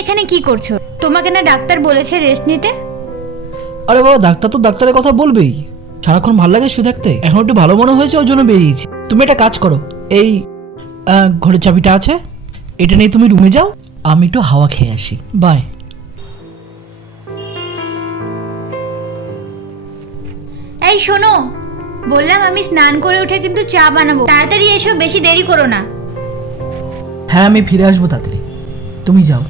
এখানে কি করছো? তোমাকে না ডাক্তার বলেছে রেস্ট নিতে? আরে বাবা, ডাক্তার তো ডাক্তারের কথা বলবেই। সারাক্ষণ ভালো লাগে শুয়ে থাকতে? এখন একটু ভালো মনে হয়েছে, ওর জন্য বেরিয়েছি। তুমি একটা কাজ করো, এই ঘরের চাবিটা আছে, এটা নিয়ে তুমি রুমে যাও, আমি একটু হাওয়া খেয়ে আসি। বাই। এই শোনো, বললাম আমি স্নান করে উঠে কিন্তু চা বানাবো, তাড়াতাড়ি এসো, বেশি দেরি করো না। হ্যাঁ, আমি ফিরে আসবো তাড়াতাড়ি, তুমি যাও।